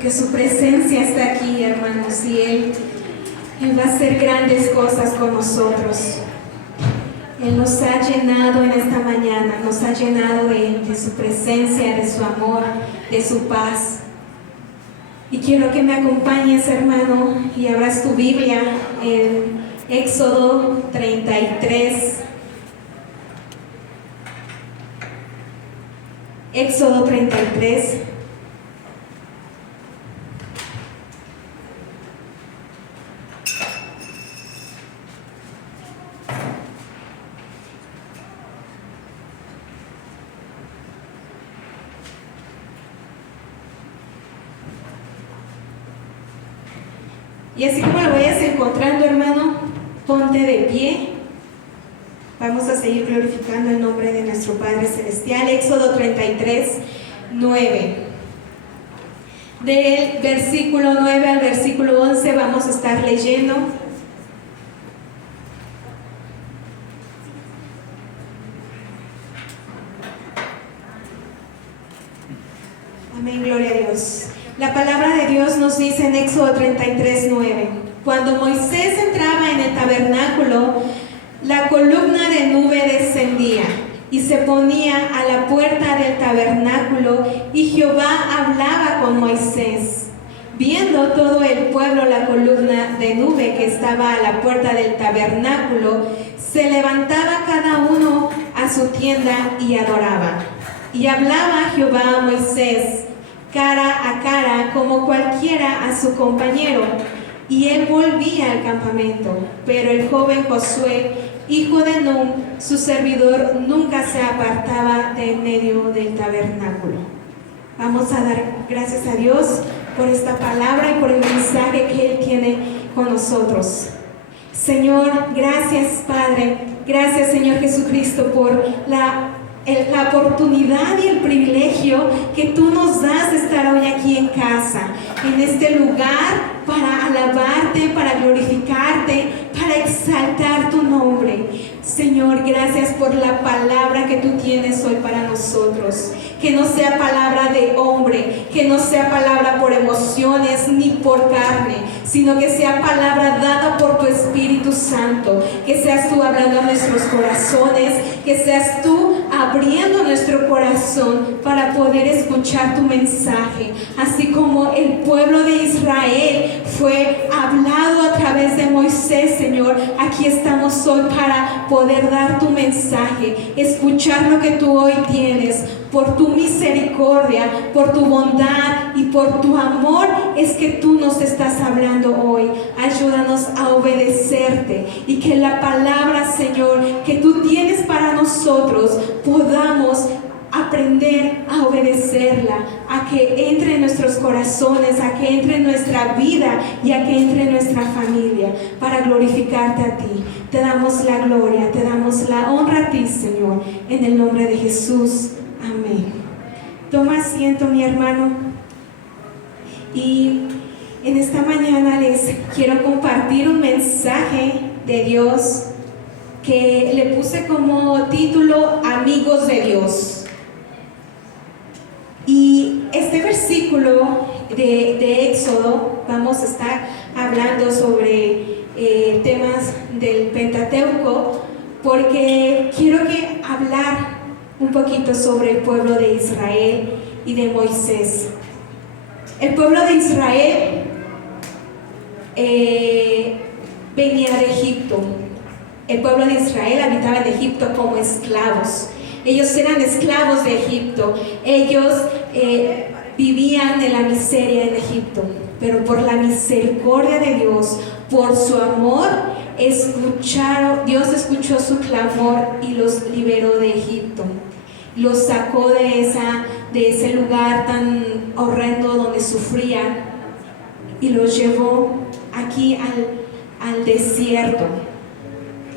que su presencia está aquí, hermanos, y Él va a hacer grandes cosas con nosotros. Él nos ha llenado en esta mañana, nos ha llenado de su presencia, de su amor, de su paz. Y quiero que me acompañes, hermano, y abras tu Biblia en Éxodo 33. Éxodo 33. Y así como lo vayas encontrando, hermano, ponte de pie. Vamos a seguir glorificando el nombre de nuestro Padre Celestial. Éxodo 33, 9. Del versículo 9 al versículo 11 vamos a estar leyendo. Amén, gloria a Dios. La palabra de Dios nos dice en Éxodo 33, 9: cuando Moisés entraba en el tabernáculo, la columna de nube descendía y se ponía a la puerta del tabernáculo, y Jehová hablaba con Moisés. Viendo todo el pueblo la columna de nube que estaba a la puerta del tabernáculo, se levantaba cada uno a su tienda y adoraba. Y hablaba Jehová a Moisés cara a cara, como cualquiera a su compañero, y él volvía al campamento. Pero el joven Josué, hijo de Nun, su servidor, nunca se apartaba de en medio del tabernáculo. Vamos a dar gracias a Dios por esta palabra y por el mensaje que Él tiene con nosotros. Señor, gracias, Padre. Gracias, Señor Jesucristo, por la oportunidad y el privilegio que tú nos das de estar hoy aquí en casa, en este lugar, para alabarte, para glorificarte, para exaltar tu nombre. Señor, gracias por la palabra que tú tienes hoy para nosotros. Que no sea palabra de hombre, que no sea palabra por emociones ni por carne, sino que sea palabra dada por tu Espíritu Santo. Que seas tú hablando a nuestros corazones, que seas tú abriendo nuestro corazón para poder escuchar tu mensaje. Así como el pueblo de Israel fue hablado a través de Moisés, Señor, aquí estamos hoy para poder dar tu mensaje, escuchar lo que tú hoy tienes. Por tu misericordia, por tu bondad y por tu amor es que tú nos estás hablando hoy. Ayúdanos a obedecerte, y que la palabra, Señor, que tú tienes para nosotros, podamos aprender a obedecerla, a que entre en nuestros corazones, a que entre en nuestra vida y a que entre en nuestra familia, para glorificarte a ti. Te damos la gloria, te damos la honra a ti, Señor, en el nombre de Jesús. Amén. Toma asiento, mi hermano. Y en esta mañana les quiero compartir un mensaje de Dios que le puse como título Amigos de Dios. Y este versículo de Éxodo, vamos a estar hablando sobre temas del Pentateuco, porque quiero hablar un poquito sobre el pueblo de Israel y de Moisés. El pueblo de Israel venía de Egipto. El pueblo de Israel habitaba en Egipto como esclavos. Ellos eran esclavos de Egipto. Ellos vivían en la miseria en Egipto. Pero por la misericordia de Dios, por su amor, Dios escuchó su clamor y los liberó de Egipto. Los sacó de ese lugar tan horrendo donde sufrían y los llevó aquí al desierto.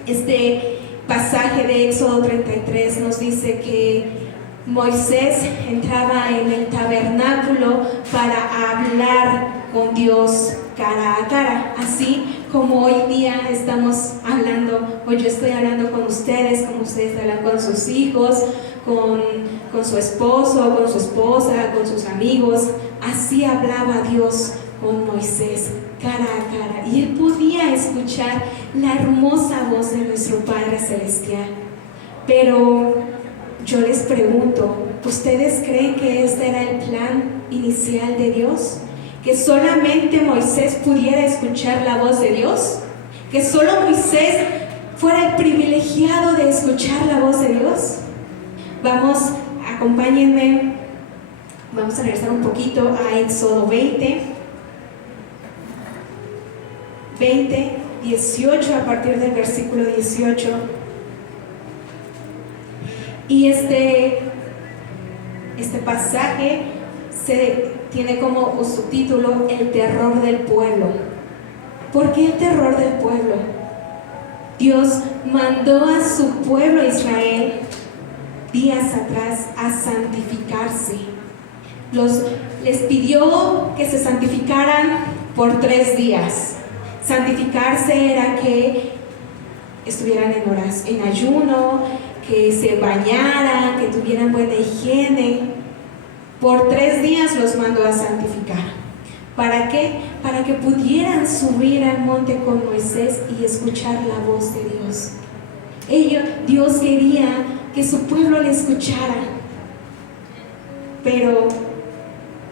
Este pasaje de Éxodo 33 nos dice que Moisés entraba en el tabernáculo para hablar con Dios cara a cara, así como hoy día estamos hablando, hoy yo estoy hablando con ustedes, como ustedes hablan con sus hijos, con su esposo, con su esposa, con sus amigos. así hablaba Dios con Moisés cara a cara, y él podía escuchar la hermosa voz de nuestro Padre Celestial. Pero yo les pregunto, ¿ustedes creen que este era el plan inicial de Dios? ¿Que solamente Moisés pudiera escuchar la voz de Dios? ¿Que solo Moisés fuera el privilegiado de escuchar la voz de Dios? Vamos, acompáñenme, vamos a regresar un poquito a Éxodo 18, a partir del versículo 18. Y este pasaje tiene como subtítulo el terror del pueblo. ¿Por qué el terror del pueblo? Dios mandó a su pueblo Israel días atrás a santificarse. Les pidió que se santificaran por 3 días. Santificarse era que estuvieran en ayuno, que se bañaran, que tuvieran buena higiene. Por 3 días los mandó a santificar. ¿Para qué? Para que pudieran subir al monte con Moisés y escuchar la voz de Dios. Dios quería que su pueblo le escuchara, pero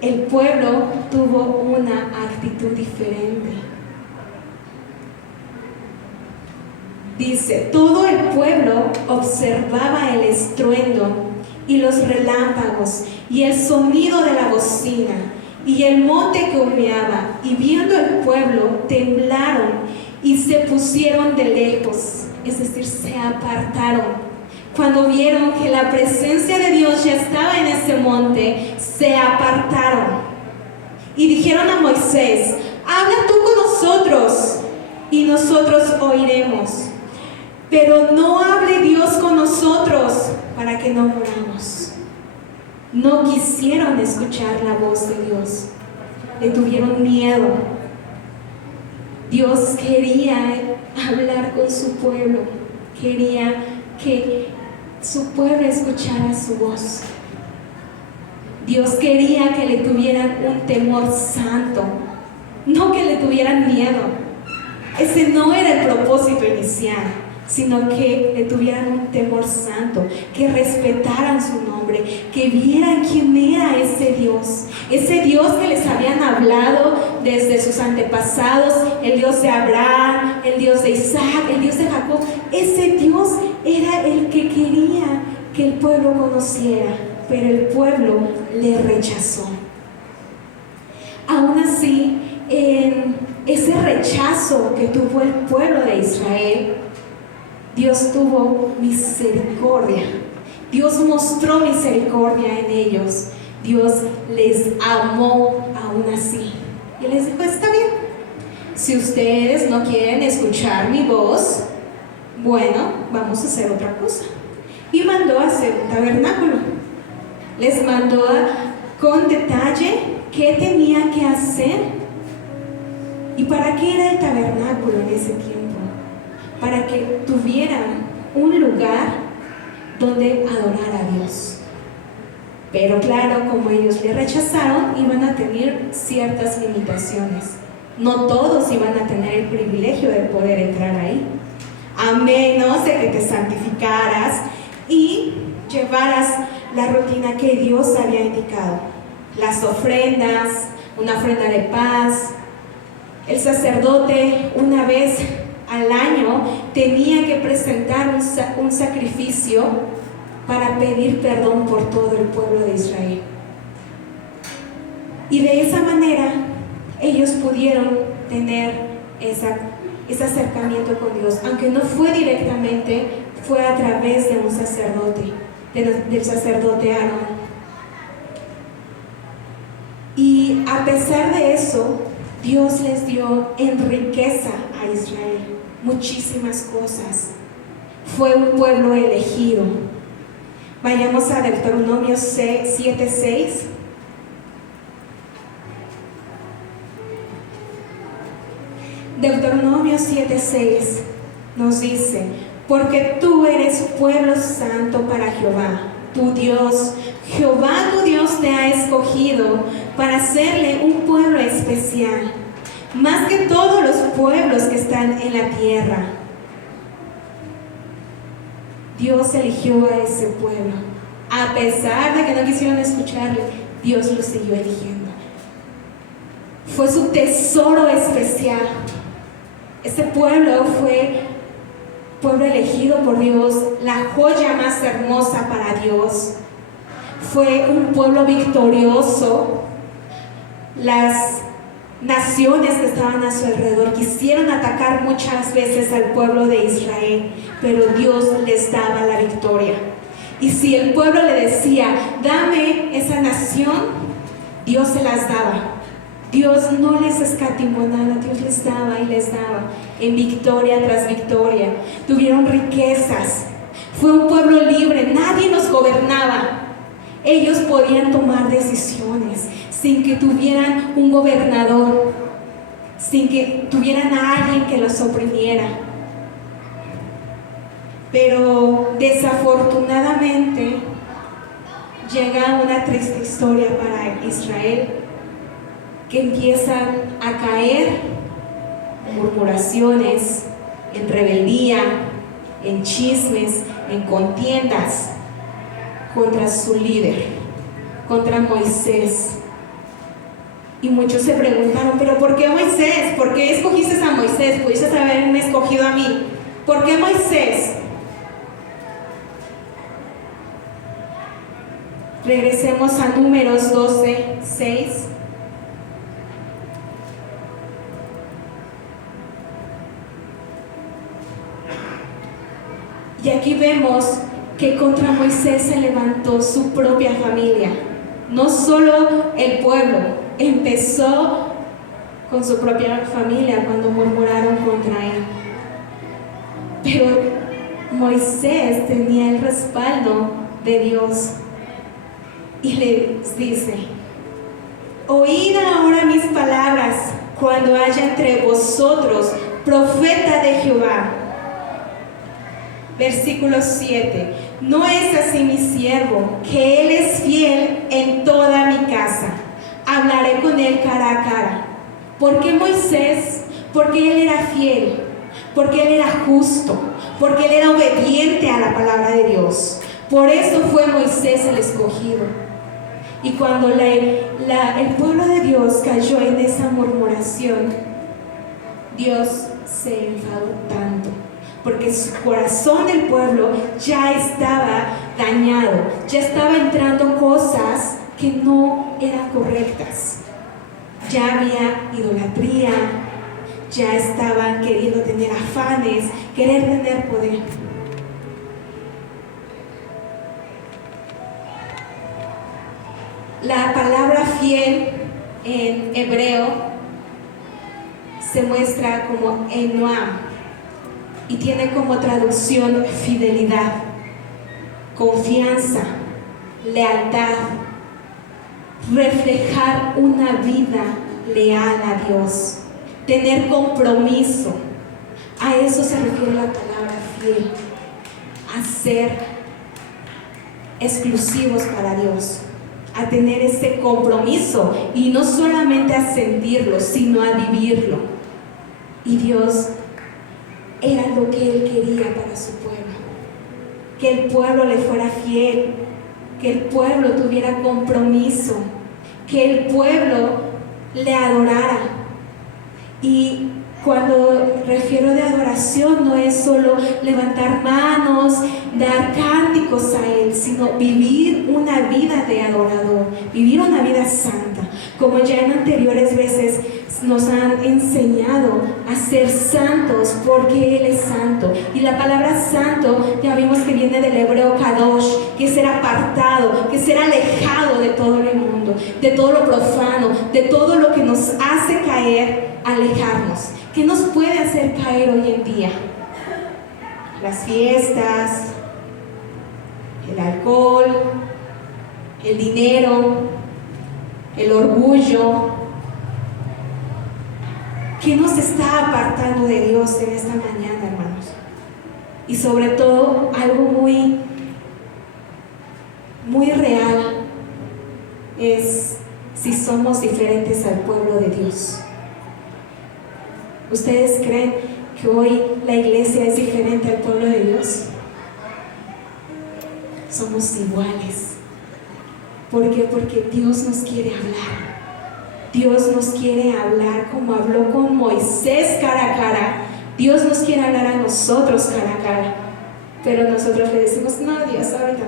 el pueblo tuvo una actitud diferente. Dice, todo el pueblo observaba el estruendo y los relámpagos y el sonido de la bocina y el monte que humeaba, y viendo el pueblo temblaron y se pusieron de lejos, es decir, se apartaron. Cuando vieron que la presencia de Dios ya estaba en ese monte, se apartaron y dijeron a Moisés: habla tú con nosotros y nosotros oiremos, pero no hable Dios con nosotros para que no moramos. No quisieron escuchar la voz de Dios, le tuvieron miedo. Dios quería hablar con su pueblo, quería que su pueblo escuchara su voz. Dios quería que le tuvieran un temor santo, no que le tuvieran miedo. Ese no era el propósito inicial, sino que le tuvieran un temor santo, que respetaran su nombre, que vieran quién era ese Dios que les habían hablado desde sus antepasados, el Dios de Abraham, el Dios de Isaac, el Dios de Jacob. Ese Dios era el que quería que el pueblo conociera, pero el pueblo le rechazó. Aún así, en ese rechazo que tuvo el pueblo de Israel, Dios tuvo misericordia. Dios mostró misericordia en ellos. Dios les amó aún así. Y les dijo: está bien, si ustedes no quieren escuchar mi voz, bueno, vamos a hacer otra cosa. Y mandó a hacer un tabernáculo. Les mandó con detalle qué tenía que hacer. ¿Y para qué era el tabernáculo en ese tiempo? Para que tuvieran un lugar donde adorar a Dios. Pero claro, como ellos le rechazaron, iban a tener ciertas limitaciones. No todos iban a tener el privilegio de poder entrar ahí, a menos de que te santificaras y llevaras la rutina que Dios había indicado. Las ofrendas, una ofrenda de paz. El sacerdote, una vez al año, tenía que presentar un sacrificio para pedir perdón por todo el pueblo de Israel. Y de esa manera ellos pudieron tener ese acercamiento con Dios, aunque no fue directamente, fue a través de un sacerdote, del sacerdote Aarón. Y a pesar de eso, Dios les dio en riqueza a Israel muchísimas cosas. Fue un pueblo elegido. Vayamos a Deuteronomio 7:6. Deuteronomio 7:6 nos dice: porque tú eres pueblo santo para Jehová, tu Dios. Jehová tu Dios Dios te ha escogido para hacerle un pueblo especial, más que todos los pueblos que están en la tierra. Dios eligió a ese pueblo. A pesar de que no quisieron escucharle, Dios lo siguió eligiendo. Fue su tesoro especial. Este pueblo fue pueblo elegido por Dios, la joya más hermosa para Dios. Fue un pueblo victorioso. Las naciones que estaban a su alrededor quisieron atacar muchas veces al pueblo de Israel, pero Dios les daba la victoria. Y si el pueblo le decía, dame esa nación, Dios se las daba. Dios no les escatimó nada, Dios les daba y les daba, en victoria tras victoria. Tuvieron riquezas. Fue un pueblo libre, nadie los gobernaba. Ellos podían tomar decisiones sin que tuvieran un gobernador, sin que tuvieran a alguien que los oprimiera. Pero desafortunadamente llega una triste historia para Israel, que empiezan a caer en murmuraciones, en rebeldía, en chismes, en contiendas contra su líder, contra Moisés. Y muchos se preguntaron, ¿pero por qué Moisés? ¿Por qué escogiste a Moisés? Pudiste haberme escogido a mí. ¿Por qué Moisés? Regresemos a Números 12:6. Y aquí vemos que contra Moisés se levantó su propia familia. No solo el pueblo, empezó con su propia familia cuando murmuraron contra él. Pero Moisés tenía el respaldo de Dios y les dice: oíd ahora mis palabras cuando haya entre vosotros profeta de Jehová. Versículo 7. No es así mi siervo, que él es fiel en toda mi casa. Hablaré con él cara a cara. ¿Por qué Moisés? Porque él era fiel, porque él era justo, porque él era obediente a la palabra de Dios. Por eso fue Moisés el escogido. Y cuando el pueblo de Dios cayó en esa murmuración, Dios se enfadó tanto, porque su corazón del pueblo ya estaba dañado, ya estaba entrando cosas que no eran correctas. Ya había idolatría, ya estaban queriendo tener afanes, querer tener poder. La palabra fiel en hebreo se muestra como enoam y tiene como traducción fidelidad, confianza, lealtad, reflejar una vida leal a Dios, tener compromiso. A eso se refiere la palabra fiel, a ser exclusivos para Dios, a tener ese compromiso y no solamente a sentirlo, sino a vivirlo. Y Dios era lo que Él quería para su pueblo, que el pueblo le fuera fiel, que el pueblo tuviera compromiso, que el pueblo le adorara. Y cuando refiero de adoración, no es solo levantar manos, dar cánticos a Él, sino vivir una vida de adorador, vivir una vida santa, como ya en anteriores veces nos han enseñado a ser santos, porque Él es santo. Y la palabra santo ya vimos que viene del hebreo kadosh, que es ser apartado, que es ser alejado de todo el mundo, de todo lo profano, de todo lo que nos hace caer, alejarnos. ¿Qué nos puede hacer caer hoy en día? Las fiestas, el alcohol, el dinero, el orgullo. ¿Qué nos está apartando de Dios en esta mañana, hermanos? Y sobre todo, algo muy real. es si somos diferentes al pueblo de Dios. ¿Ustedes creen que hoy la iglesia es diferente al pueblo de Dios? Somos iguales. ¿Por qué? Porque Dios nos quiere hablar. Dios nos quiere hablar como habló con Moisés cara a cara. Dios nos quiere hablar a nosotros cara a cara. Pero nosotros le decimos, no, Dios, ahorita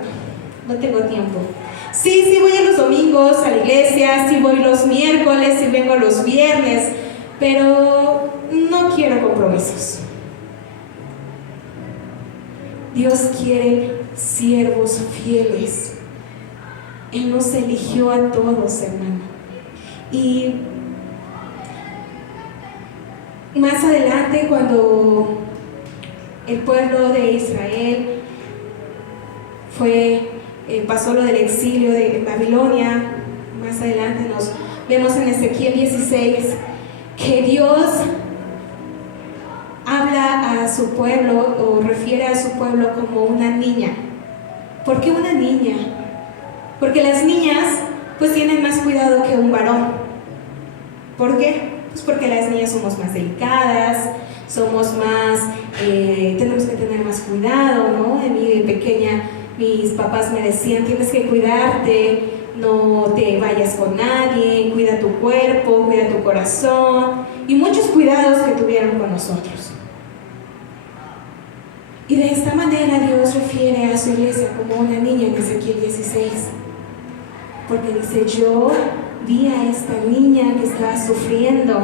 no tengo tiempo. Sí voy a los domingos a la iglesia, sí voy los miércoles, sí vengo los viernes, pero no quiero compromisos. Dios quiere siervos fieles. Él nos eligió a todos, hermano. Y más adelante, cuando el pueblo de Israel pasó lo del exilio de Babilonia, más adelante nos vemos en Ezequiel 16 que Dios habla a su pueblo o refiere a su pueblo como una niña. ¿Por qué una niña? Porque las niñas pues tienen más cuidado que un varón. ¿Por qué? Pues porque las niñas somos más delicadas, somos más, tenemos que tener más cuidado, ¿no? De mí de pequeña mis papás me decían, tienes que cuidarte, no te vayas con nadie, cuida tu cuerpo, cuida tu corazón, y muchos cuidados que tuvieron con nosotros. Y de esta manera Dios refiere a su iglesia como una niña en Ezequiel 16, porque dice, yo vi a esta niña que estaba sufriendo,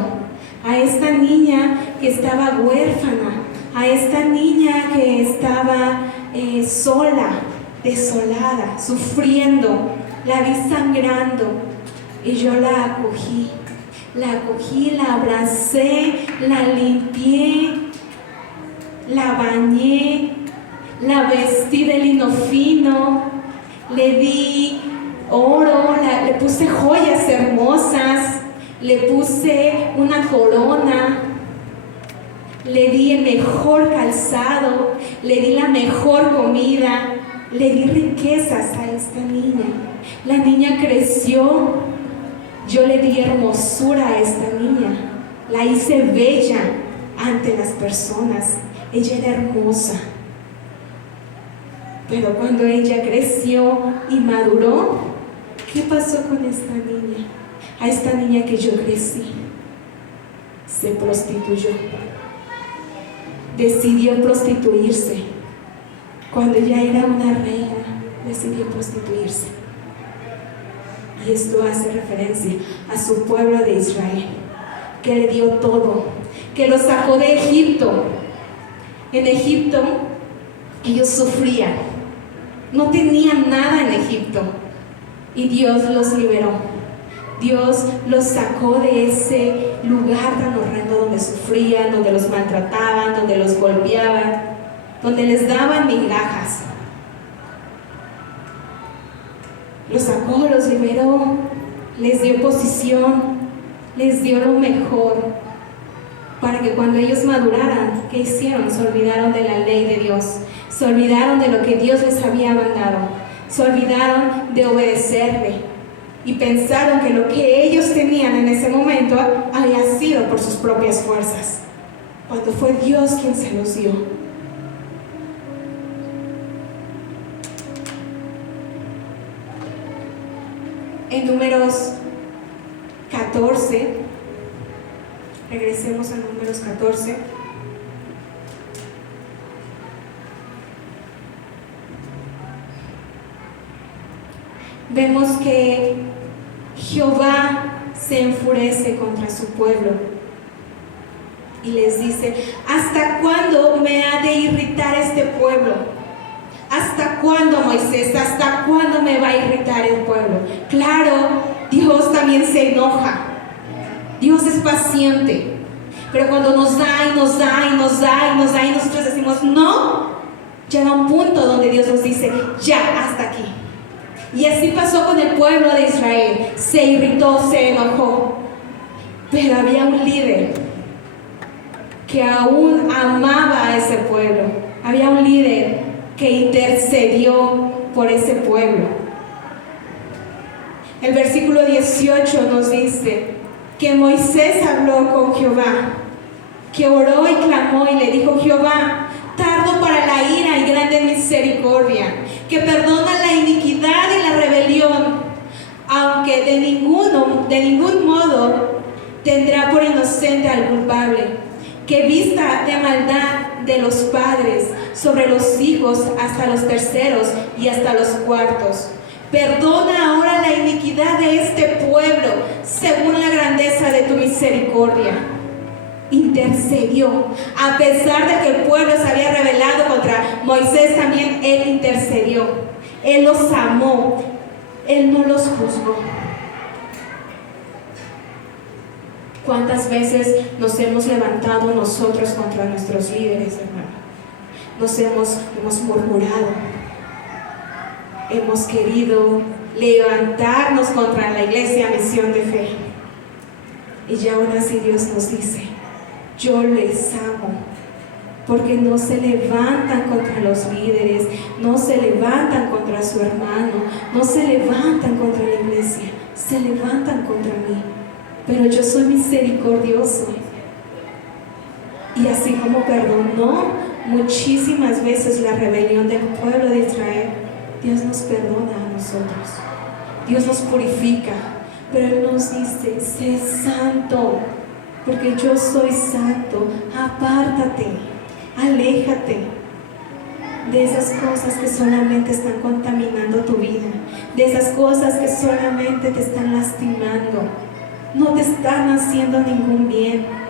a esta niña que estaba huérfana, a esta niña que estaba sola, desolada, sufriendo, la vi sangrando, y yo la acogí, la abracé, la limpié, la bañé, la vestí de lino fino, le di oro, le puse joyas hermosas, le puse una corona, le di el mejor calzado, le di la mejor comida, le di riquezas a esta niña. La niña creció, yo le di hermosura a esta niña, la hice bella ante las personas, ella era hermosa. Pero cuando ella creció y maduró, ¿qué pasó con esta niña? A esta niña que yo crecí, se prostituyó, decidió prostituirse. Cuando ya era una reina, decidió prostituirse. Y esto hace referencia a su pueblo de Israel, que le dio todo, que lo sacó de Egipto. En Egipto ellos sufrían, no tenían nada en Egipto, y Dios los liberó. Dios los sacó de ese lugar tan horrendo donde sufrían, donde los maltrataban, donde los golpeaban, donde les daban migajas. Los sacó, los liberó, les dio posición, les dio lo mejor, para que cuando ellos maduraran, ¿qué hicieron? Se olvidaron de la ley de Dios, se olvidaron de lo que Dios les había mandado, se olvidaron de obedecerle, y pensaron que lo que ellos tenían en ese momento había sido por sus propias fuerzas, cuando fue Dios quien se los dio. En Números 14, regresemos a Números 14. Vemos que Jehová se enfurece contra su pueblo y les dice: ¿hasta cuándo me ha de irritar este pueblo? ¿Hasta cuándo, Moisés? ¿Hasta cuándo me va a irritar el pueblo? Claro, Dios también se enoja. Dios es paciente, pero cuando nos da y nos da y nos da y nos da y nosotros decimos no, llega un punto donde Dios nos dice: ya, hasta aquí. Y así pasó con el pueblo de Israel. Se irritó, se enojó, pero había un líder que aún amaba a ese pueblo. Había un líder que intercedió por ese pueblo. El versículo 18 nos dice que Moisés habló con Jehová, que oró y clamó y le dijo: Jehová, tardo para la ira y grande en misericordia, que perdona la iniquidad y la rebelión, aunque de ningún modo tendrá por inocente al culpable, que vista de maldad de los padres sobre los hijos hasta los terceros y hasta los cuartos. Perdona ahora la iniquidad de este pueblo según la grandeza de tu misericordia. Intercedió, a pesar de que el pueblo se había rebelado contra Moisés, también él intercedió. Él los amó, él no los juzgó. ¿Cuántas veces nos hemos levantado nosotros contra nuestros líderes, hermano? Nos hemos murmurado, hemos querido levantarnos contra la iglesia Misión de Fe, y ya aún así Dios nos dice: yo les amo, porque no se levantan contra los líderes, no se levantan contra su hermano, no se levantan contra la iglesia, se levantan contra mí, pero yo soy misericordioso. Y así como perdonó muchísimas veces la rebelión del pueblo de Israel, Dios nos perdona a nosotros, Dios nos purifica, pero Él nos dice: sé santo, porque yo soy santo. Apártate, aléjate de esas cosas que solamente están contaminando tu vida, de esas cosas que solamente te están lastimando, no te están haciendo ningún bien.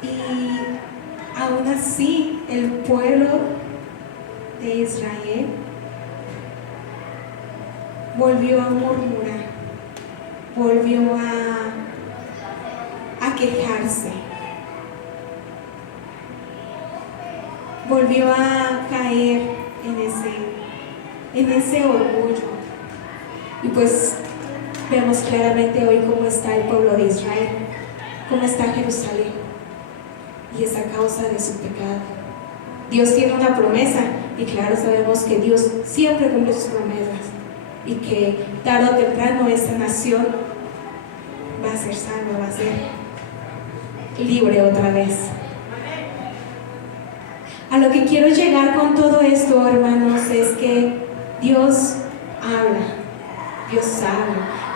Y aún así el pueblo de Israel volvió a murmurar, volvió a quejarse, volvió a caer en ese orgullo. Y pues vemos claramente hoy cómo está el pueblo de Israel, cómo está Jerusalén, y es a causa de su pecado. Dios tiene una promesa, y claro, sabemos que Dios siempre cumple sus promesas, y que tarde o temprano esta nación va a ser salva, va a ser libre otra vez. A lo que quiero llegar con todo esto, hermanos, es que Dios habla,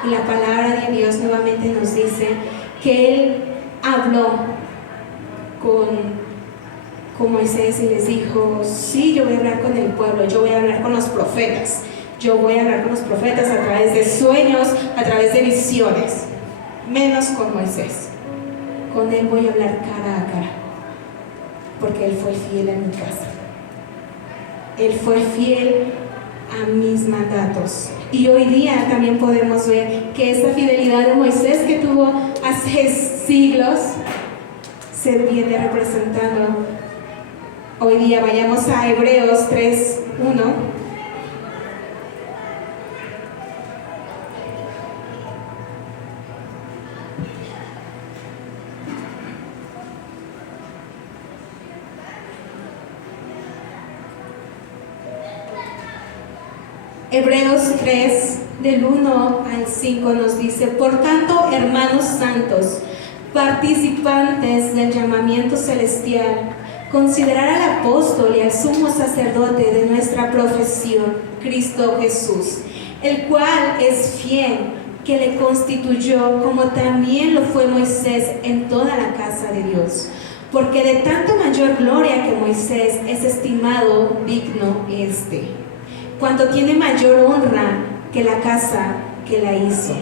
y la palabra de Dios nuevamente nos dice que Él habló con Moisés y les dijo: sí, yo voy a hablar con el pueblo, yo voy a hablar con los profetas, yo voy a hablar con los profetas a través de sueños, a través de visiones, menos con Moisés. Con él voy a hablar cara a cara, porque él fue fiel en mi casa, él fue fiel a mis mandatos. Y hoy día también podemos ver que esa fidelidad de Moisés que tuvo hace siglos se viene representando hoy día. Vayamos a Hebreos 3:1. Hebreos 3, del 1 al 5 nos dice: por tanto, hermanos santos, participantes del llamamiento celestial, considerar al apóstol y al sumo sacerdote de nuestra profesión, Cristo Jesús, el cual es fiel, que le constituyó, como también lo fue Moisés, en toda la casa de Dios. Porque de tanto mayor gloria que Moisés es estimado digno cuanto tiene mayor honra que la casa que la hizo.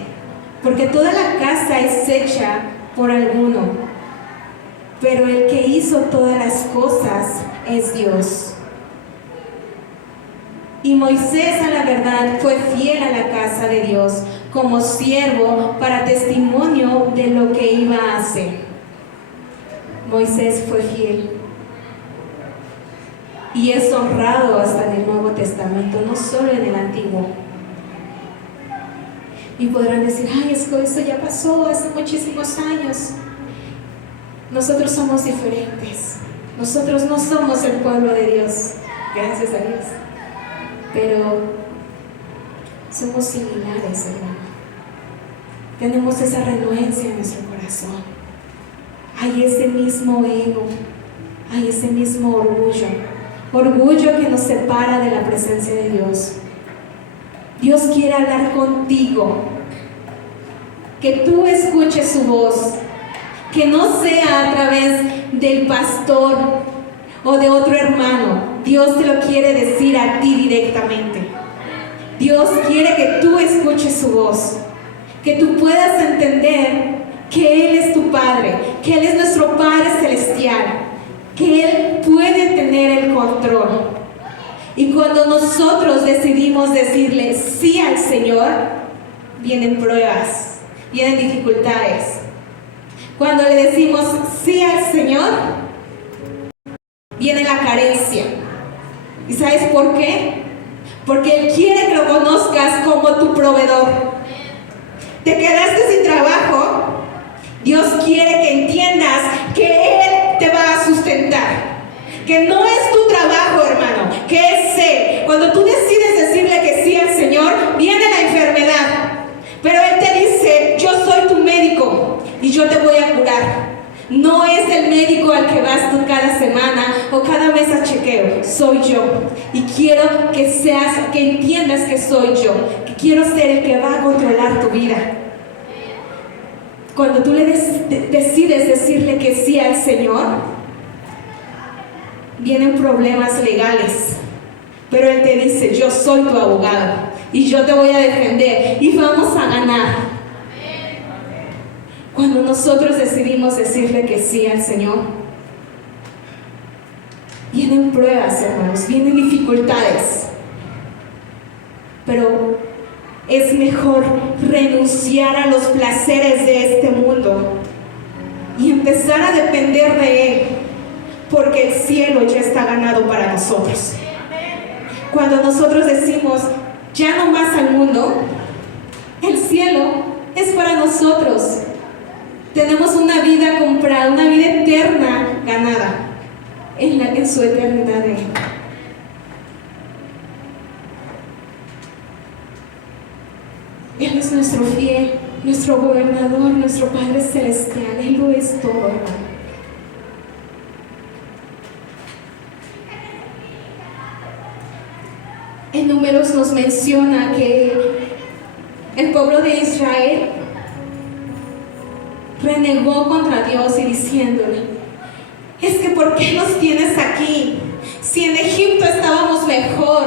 Porque toda la casa es hecha por alguno, pero el que hizo todas las cosas es Dios. Y Moisés, a la verdad, fue fiel a la casa de Dios como siervo para testimonio de lo que iba a hacer. Moisés fue fiel y es honrado hasta en el Nuevo Testamento, no solo en el Antiguo. Y podrán decir: ay, eso ya pasó hace muchísimos años. Nosotros somos diferentes. Nosotros no somos el pueblo de Dios, gracias a Dios, pero somos similares, hermano. Tenemos esa renuencia en nuestro corazón. Hay ese mismo ego, hay ese mismo orgullo que nos separa de la presencia de Dios. Dios quiere hablar contigo, que tú escuches su voz, que no sea a través del pastor o de otro hermano. Dios te lo quiere decir a ti directamente. Dios quiere que tú escuches su voz, que tú puedas entender que Él es tu Padre, que Él es nuestro Padre Celestial, que Él puede tener el control. Y cuando nosotros decidimos decirle sí al Señor, vienen pruebas, vienen dificultades. Cuando le decimos sí al Señor, viene la carencia. ¿Y sabes por qué? Porque Él quiere que lo conozcas como tu proveedor. Te quedaste sin trabajo, Dios quiere que entiendas que Él te va a sustentar, que no es tu trabajo, hermano, que es Él. Cuando tú decides decirle que sí al Señor, viene la enfermedad, pero Él te dice: yo soy tu médico y yo te voy a curar. No es el médico al que vas tú cada semana o cada mes a chequeo, soy yo. Y quiero que entiendas que soy yo, que quiero ser el que va a controlar tu vida. Cuando tú decides decirle que sí al Señor, vienen problemas legales, pero Él te dice: yo soy tu abogado y yo te voy a defender y vamos a ganar. Cuando nosotros decidimos decirle que sí al Señor, vienen pruebas, hermanos, vienen dificultades, pero es mejor renunciar a los placeres de este mundo y empezar a depender de Él, porque el cielo ya está ganado para nosotros. Cuando nosotros decimos ya no más al mundo, el cielo es para nosotros. Tenemos una vida comprada, una vida eterna ganada en su eternidad en Él. Él es nuestro fiel, nuestro gobernador, nuestro Padre Celestial. Él lo es todo, hermano. En Números nos menciona que el pueblo de Israel renegó contra Dios y diciéndole: es que ¿por qué nos tienes aquí? Si en Egipto estábamos mejor,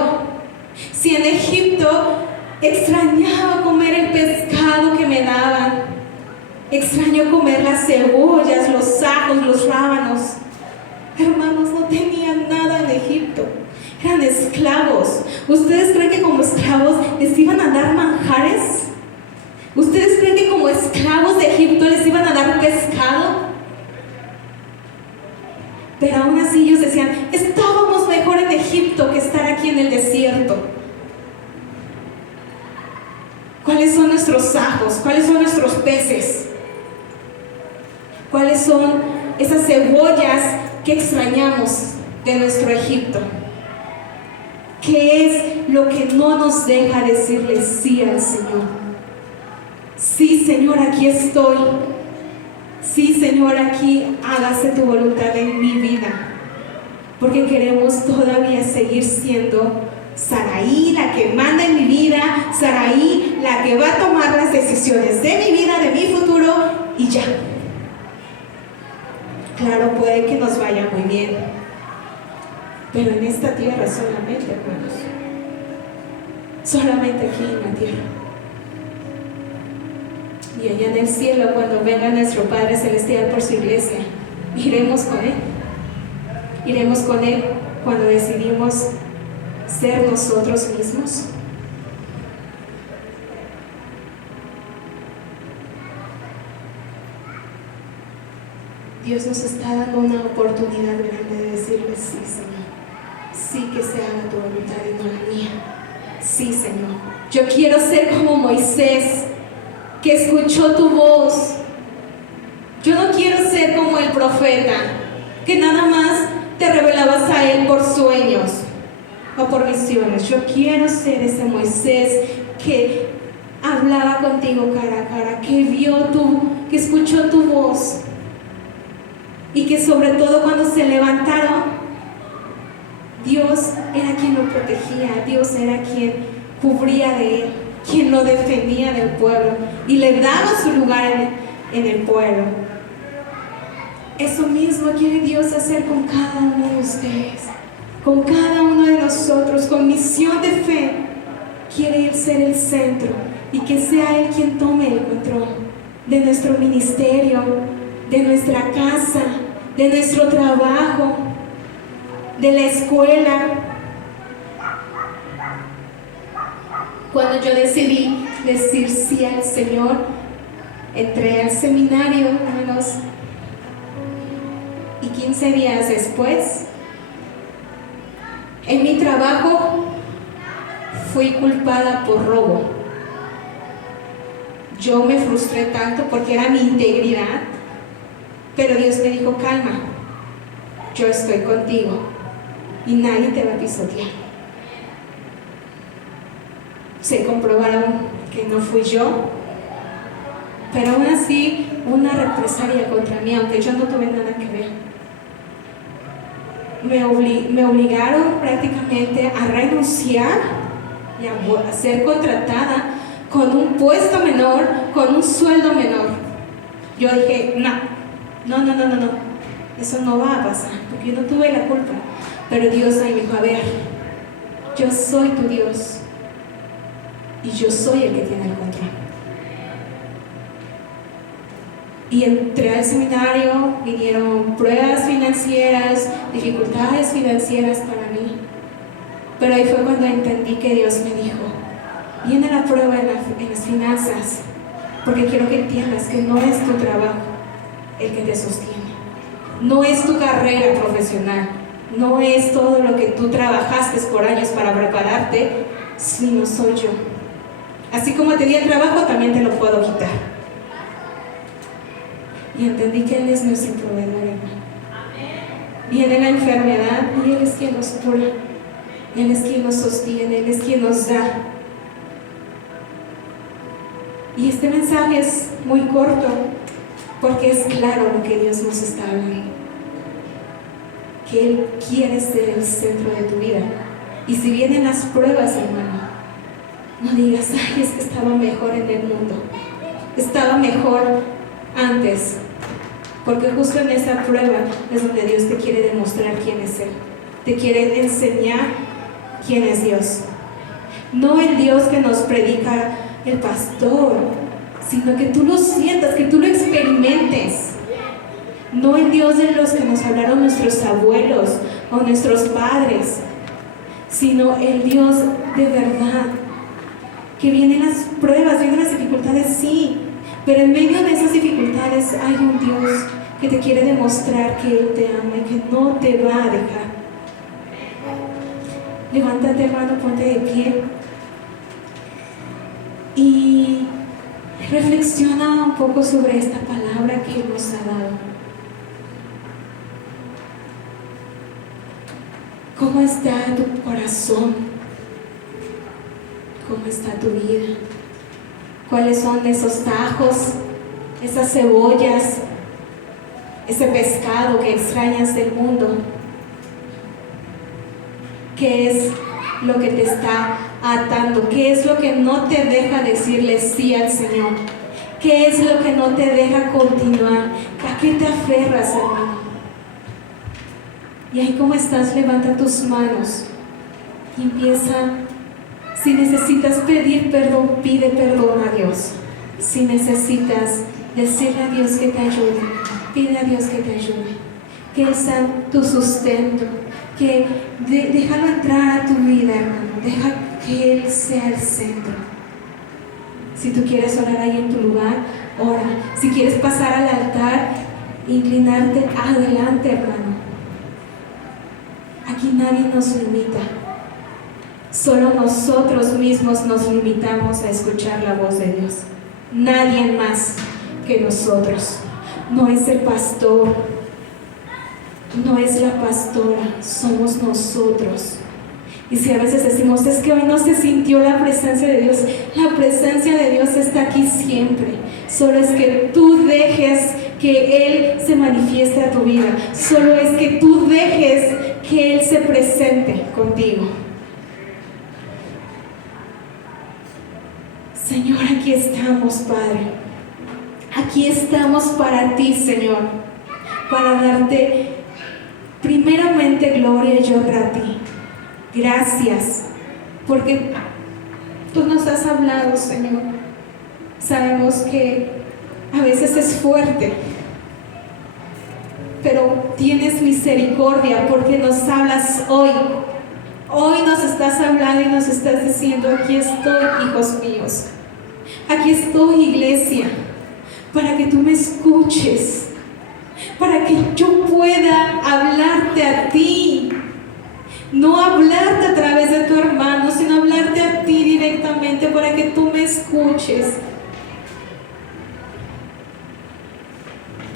si en Egipto extrañaba comer el pescado que me daban, extraño comer las cebollas, los ajos, los rábanos. Hermanos, no tenían nada en Egipto, eran esclavos. ¿Ustedes creen que como esclavos les iban a dar manjares? ¿Ustedes creen que como esclavos de Egipto les iban a dar pescado? Pero aún así ellos decían: estábamos mejor en Egipto que estar aquí en el desierto. ¿Cuáles son nuestros ajos? ¿Cuáles son nuestros peces? ¿Cuáles son esas cebollas que extrañamos de nuestro Egipto? ¿Qué es lo que no nos deja decirle sí al Señor? Sí, Señor, aquí estoy. Sí, Señor, aquí hágase tu voluntad en mi vida. Porque queremos todavía seguir siendo Saraí, la que manda en mi vida, Saraí, la que va a tomar las decisiones de mi vida, de mi futuro, y ya. Claro, puede que nos vaya muy bien, pero en esta tierra solamente, hermanos, solamente aquí en la tierra. Y allá en el cielo, cuando venga nuestro Padre Celestial por su iglesia, iremos con Él. Iremos con Él cuando decidimos ser nosotros mismos. Dios nos está dando una oportunidad grande de decirle: sí, Señor, sí, que se haga tu voluntad y no la mía. Sí, Señor, yo quiero ser como Moisés, que escuchó tu voz. Yo no quiero ser como el profeta, que nada más te revelabas a Él por sueños o por visiones. Yo quiero ser ese Moisés que hablaba contigo cara a cara, que que escuchó tu voz, y que sobre todo cuando se levantaron, Dios era quien lo protegía, Dios era quien cubría de él, quien lo defendía del pueblo y le daba su lugar en el pueblo. Eso mismo quiere Dios hacer con cada uno de ustedes, con cada uno de nosotros, con misión de fe. Quiere Él ser el centro y que sea Él quien tome el control de nuestro ministerio, de nuestra casa, de nuestro trabajo, de la escuela. Cuando yo decidí decir sí al Señor, entré al seminario unos 15 días después. En mi trabajo fui culpada por robo. Yo me frustré tanto porque era mi integridad, pero Dios me dijo: calma, yo estoy contigo y nadie te va a pisotear. Se comprobaron que no fui yo, pero aún así una represalia contra mí, aunque yo no tuve nada que ver. Me obligaron prácticamente a renunciar y a ser contratada con un puesto menor, con un sueldo menor. Yo dije: no, eso no va a pasar, porque yo no tuve la culpa. Pero Dios ahí me dijo: a ver, yo soy tu Dios y yo soy el que tiene el control. Y entré al seminario, vinieron pruebas financieras, dificultades financieras para mí. Pero ahí fue cuando entendí que Dios me dijo: viene la prueba en las finanzas, porque quiero que entiendas que no es tu trabajo el que te sostiene, no es tu carrera profesional, no es todo lo que tú trabajaste por años para prepararte, sino soy yo. Así como te di el trabajo, también te lo puedo quitar. Y entendí que Él es nuestro proveedor, hermano. Viene la enfermedad y Él es quien nos cura, Él es quien nos sostiene, Él es quien nos da. Y este mensaje es muy corto porque es claro lo que Dios nos está hablando, que Él quiere ser el centro de tu vida. Y si vienen las pruebas, hermano, no digas: ay, es que estaba mejor en el mundo, estaba mejor antes, porque justo en esa prueba es donde Dios te quiere demostrar quién es Él, te quiere enseñar quién es Dios. No el Dios que nos predica el pastor, sino que tú lo sientas, que tú lo experimentes. No el Dios de los que nos hablaron nuestros abuelos o nuestros padres, sino el Dios de verdad, que vienen las pruebas, vienen las dificultades, sí, pero en medio de esas dificultades hay un Dios que te quiere demostrar que Él te ama y que no te va a dejar. Levántate, hermano, ponte de pie y reflexiona un poco sobre esta palabra que Él nos ha dado. ¿Cómo está tu corazón? ¿Cómo está tu vida? ¿Cuáles son esos tajos, esas cebollas, ese pescado que extrañas del mundo? ¿Qué es lo que te está atando? ¿Qué es lo que no te deja decirle sí al Señor? ¿Qué es lo que no te deja continuar? ¿A qué te aferras, hermano? Y ahí como estás, levanta tus manos y empieza. Si necesitas pedir perdón, pide perdón a Dios. Si necesitas decirle a Dios que te ayude, pide a Dios que te ayude. Que Él sea tu sustento, que déjalo entrar a tu vida, hermano. Deja que Él sea el centro. Si tú quieres orar ahí en tu lugar, ora. Si quieres pasar al altar, inclinarte, adelante, hermano. Aquí nadie nos limita. Solo nosotros mismos nos limitamos a escuchar la voz de Dios. Nadie más que nosotros. No es el pastor, no es la pastora, somos nosotros. Y si a veces decimos, es que hoy no se sintió la presencia de Dios, la presencia de Dios está aquí siempre. Solo es que tú dejes que Él se manifieste a tu vida. Solo es que tú dejes que Él se presente contigo. Señor, aquí estamos, Padre. Aquí estamos para ti, Señor. Para darte primeramente gloria y honra a ti. Gracias, porque tú nos has hablado, Señor. Sabemos que a veces es fuerte, pero tienes misericordia porque nos hablas hoy. Hoy nos estás hablando y nos estás diciendo, aquí estoy, hijos míos. Aquí estoy, iglesia, para que tú me escuches, para que yo pueda hablarte a ti. No hablarte a través de tu hermano, sino hablarte a ti directamente para que tú me escuches.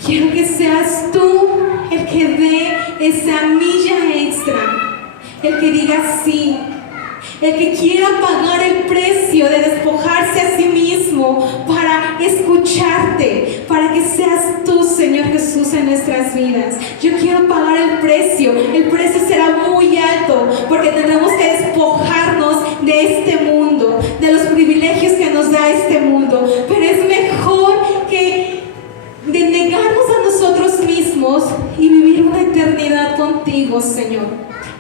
Quiero que seas tú el que dé esa milla extra, el que diga sí, el que quiera pagar el precio de despojarse a sí mismo para escucharte, para que seas tú, Señor Jesús, en nuestras vidas. Yo quiero pagar el precio será muy alto, porque tendremos que despojarnos de este mundo, de los privilegios que nos da este mundo, pero es mejor que de negarnos a nosotros mismos y vivir una eternidad contigo, Señor.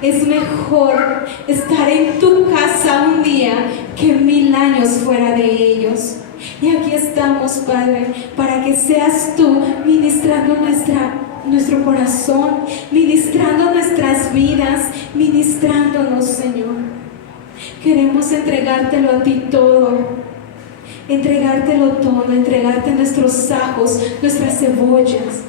Es mejor estar en tu casa un día que 1000 años fuera de ellos. Y aquí estamos, Padre, para que seas tú ministrando nuestro corazón, ministrando nuestras vidas, ministrándonos, Señor. Queremos entregártelo a ti todo, entregarte nuestros ajos, nuestras cebollas.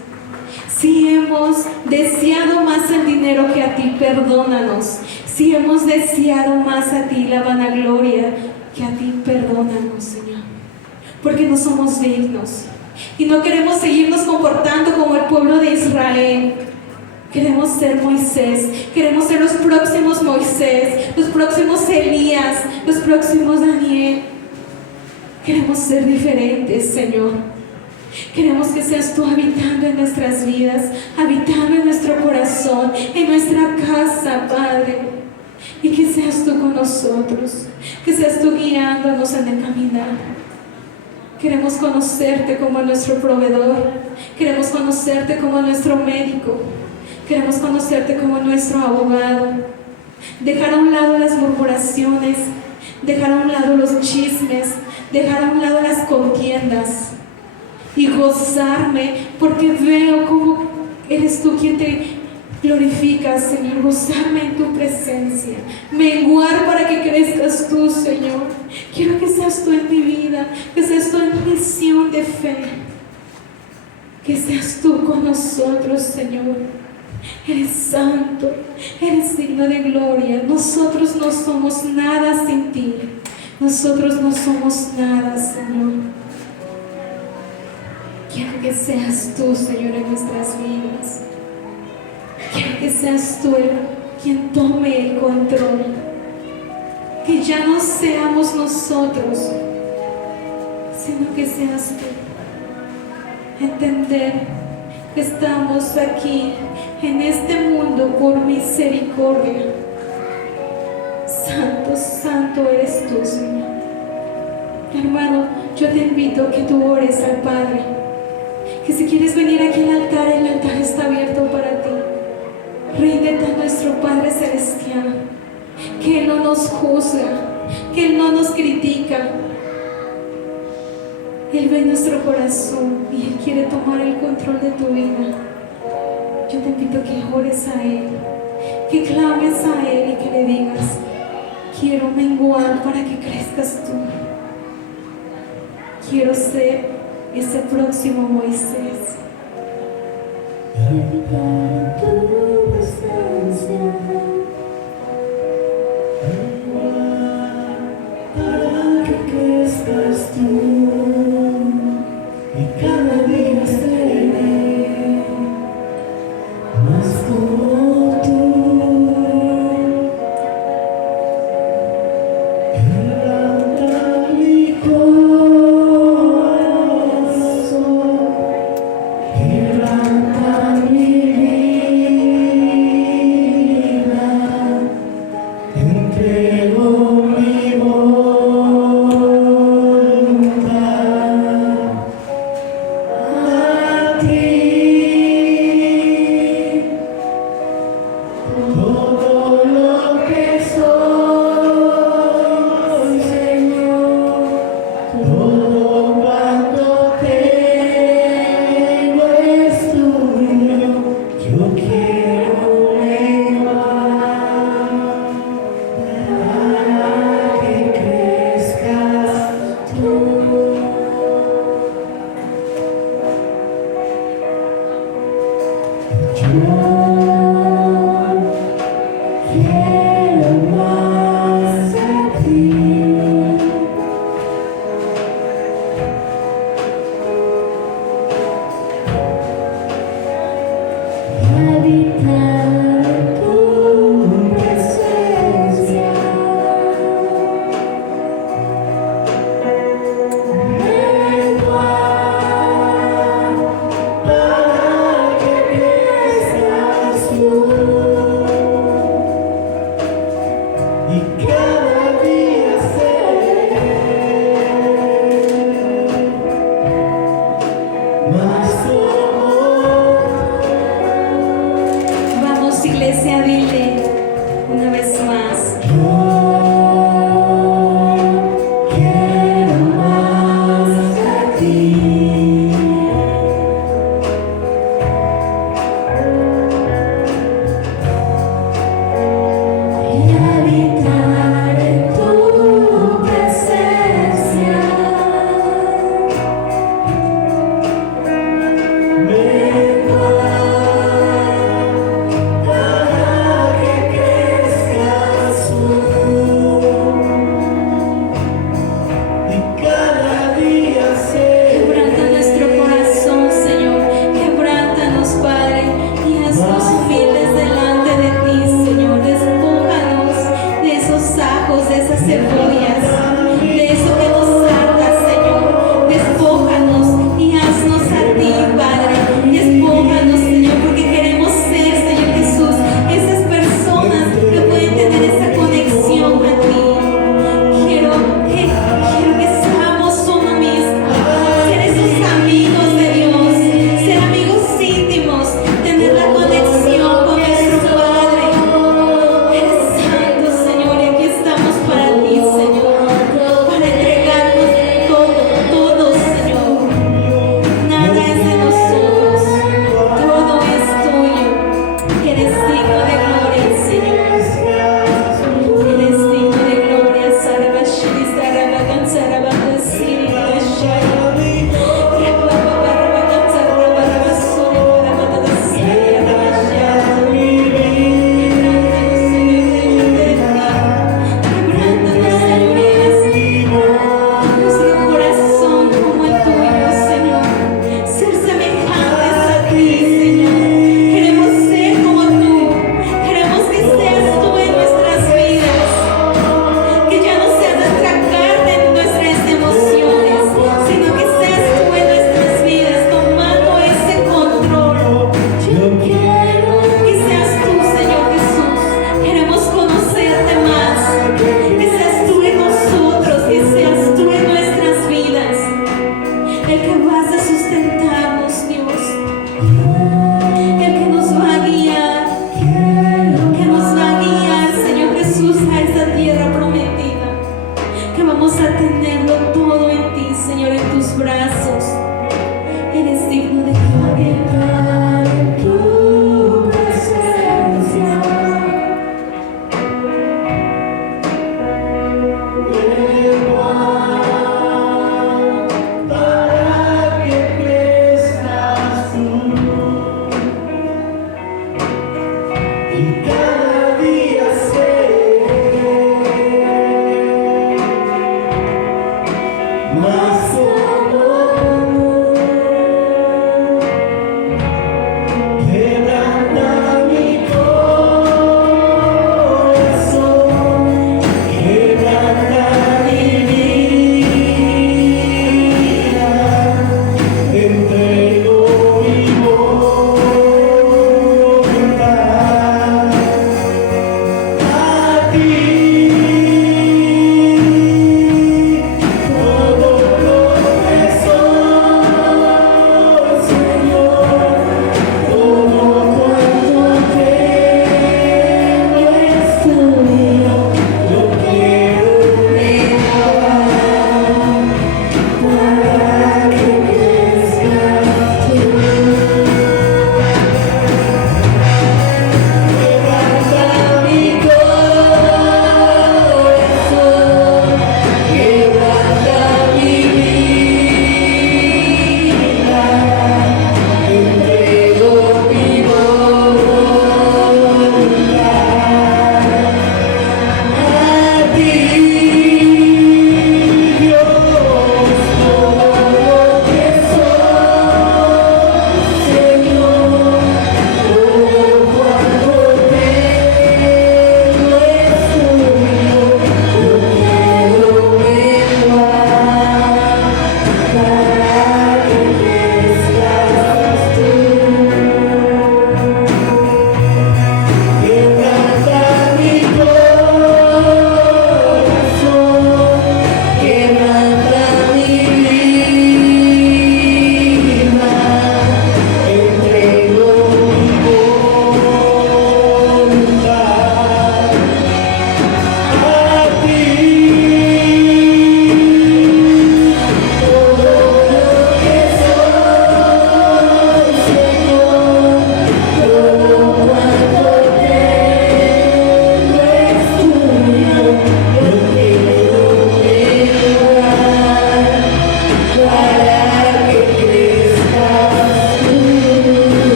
Si hemos deseado más el dinero que a ti, perdónanos. Si hemos deseado más a ti la vanagloria que a ti, perdónanos, Señor. Porque no somos dignos. Y no queremos seguirnos comportando como el pueblo de Israel. Queremos ser Moisés. Queremos ser los próximos Moisés, los próximos Elías, los próximos Daniel. Queremos ser diferentes, Señor. Queremos que seas tú habitando en nuestras vidas, habitando en nuestro corazón, en nuestra casa, Padre. Y que seas tú con nosotros, que seas tú guiándonos en el caminar. Queremos conocerte como nuestro proveedor, queremos conocerte como nuestro médico, queremos conocerte como nuestro abogado. Dejar a un lado las murmuraciones, dejar a un lado los chismes, dejar a un lado las contiendas y gozarme porque veo cómo eres tú quien te glorificas, Señor. Gozarme en tu presencia, menguar para que crezcas tú, Señor. Quiero que seas tú en mi vida, que seas tú en mi misión de fe, que seas tú con nosotros, Señor. Eres santo, eres digno de gloria. Nosotros no somos nada sin ti, nosotros no somos nada, Señor. Quiero que seas tú, Señor, en nuestras vidas. Quiero que seas tú quien tome el control. Que ya no seamos nosotros, sino que seas tú. Entender que estamos aquí en este mundo por misericordia. Santo, santo eres tú, Señor. Hermano, yo te invito a que tú ores al Padre. Que si quieres venir aquí al altar, el altar está abierto para ti. Ríndete a nuestro Padre Celestial, que Él no nos juzga, que Él no nos critica. Él ve nuestro corazón y Él quiere tomar el control de tu vida. Yo te invito a que ores a Él, que clames a Él y que le digas: quiero menguar para que crezcas tú. Quiero ser ese próximo Moisés. Tu presencia, para que crezcas tú, y cada día seré más como y cada día ser más como Vamos, iglesia, dile una vez más. yo quiero más a ti. Y habitar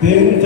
Tengo